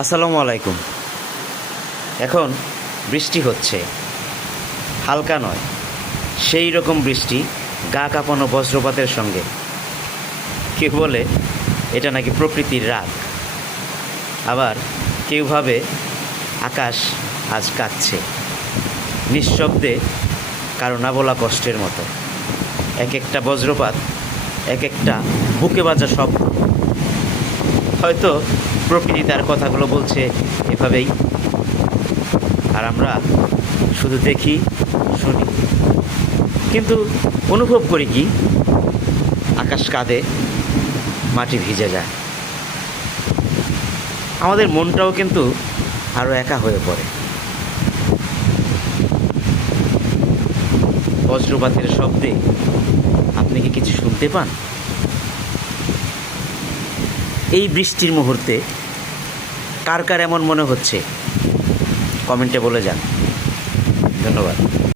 আসসালামু আলাইকুম। এখন বৃষ্টি হচ্ছে, হালকা নয়, সেই রকম বৃষ্টি, গা কাঁপানো বজ্রপাতের সঙ্গে। কেউ বলে এটা নাকি প্রকৃতির রাগ, আবার কেউ ভাবে আকাশ আজ কাঁদছে নিঃশব্দে, কারো না বলা কষ্টের মতো। এক একটা বজ্রপাত এক একটা বুকে বাজা শব্দ। হয়তো প্রকৃতি তার কথাগুলো বলছে এভাবেই, আর আমরা শুধু দেখি, শুনি, কিন্তু অনুভব করি কি আকাশ কাঁদে, মাটি ভিজে যায়। আমাদের মনটাও কিন্তু আরও একা হয়ে পড়ে। বজ্রপাতের শব্দে আপনি কি কিছু শুনতে পান? এই বৃষ্টির মুহূর্তে কার কার এমন মনে হচ্ছে কমেন্টে বলে যান। ধন্যবাদ।